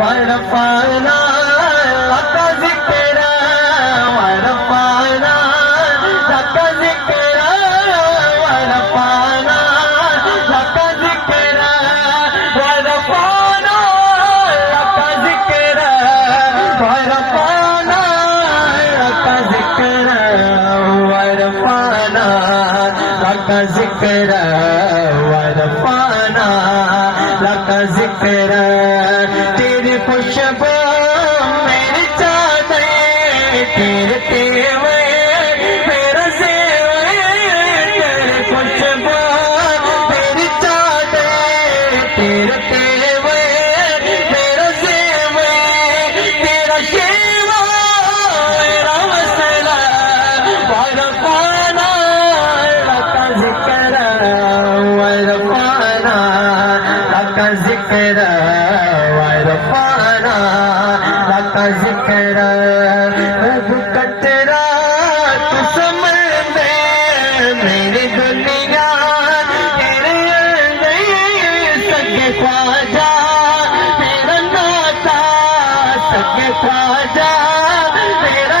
ورفعنا لك ذكرا ورفعنا لك ذكرا ورفعنا لك ذكرا ورفعنا لك ذكرا ورفعنا لك ذكرا ورفعنا لك ذكرا ورفعنا لك ذكرا तेरी खुशबू मेरी चादर तेरे तेवे मेरा सेवे तेरी खुशबू मेरी चादर तेरे तेवे मेरा सेवे तेरा शेवा मेरा मसला वरफाना लक ज़िक्रा वरफाना लक ज़िक्रा ورفعنا لك ذكرا कतरा तू समझ दे मेरी दुनिया तेरे अंदर सके ख्वाजा मेरा नाता सके ख्वाजा मेरा